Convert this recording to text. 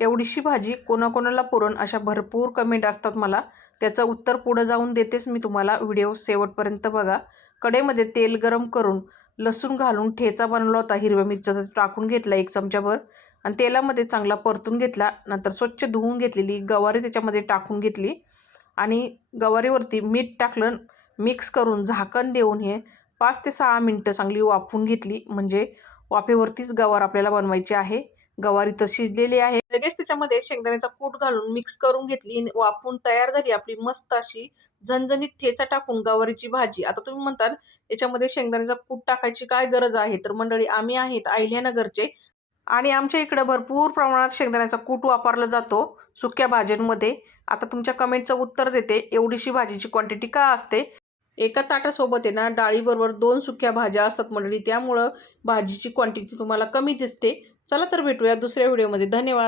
एवढीशी भाजी कोणाकोणाला पुरण अशा भरपूर कमेंट असतात मला. त्याचं उत्तर पुढं जाऊन देतेच मी तुम्हाला. व्हिडिओ शेवटपर्यंत बघा. कडेमध्ये तेल गरम करून लसूण घालून ठेचा बनवला होता. हिरव्या मिरच्याचा टाकून घेतला एक चमच्याभर आणि तेलामध्ये चांगला परतून घेतला. नंतर स्वच्छ धुवून घेतलेली गवारी त्याच्यामध्ये टाकून घेतली. आणि गवारीवरती मीठ टाकलं. मिक्स करून झाकण देऊन हे पाच ते सहा मिनटं चांगली वाफून घेतली. म्हणजे वाफेवरतीच गवार आपल्याला बनवायची आहे. गवारी तर शिजलेली आहे. लगेच त्याच्यामध्ये शेंगदाण्याचा कूट घालून मिक्स करून घेतली. आणि तयार झाली आपली मस्त अशी झणझणीत ठेचा टाकून गवारीची भाजी. आता तुम्ही म्हणताल याच्यामध्ये शेंगदाण्याचा कूट टाकायची काय गरज आहे? तर मंडळी आम्ही आहेत अहिल्यानगरचे आणि आमच्या इकडं भरपूर प्रमाणात शेंगदाण्याचा कूट वापरला जातो सुक्या भाज्यांमध्ये. आता तुमच्या कमेंटचं उत्तर देते. एवढीशी भाजीची क्वांटिटी का असते? एका ताटासोबत आहे ना डाळीबरोबर दोन सुक्या भाज्या असतात मंडळी. त्यामुळं भाजीची क्वांटिटी तुम्हाला कमी दिसते. चला तर भेटूया दुसऱ्या व्हिडिओमध्ये धन्यवाद.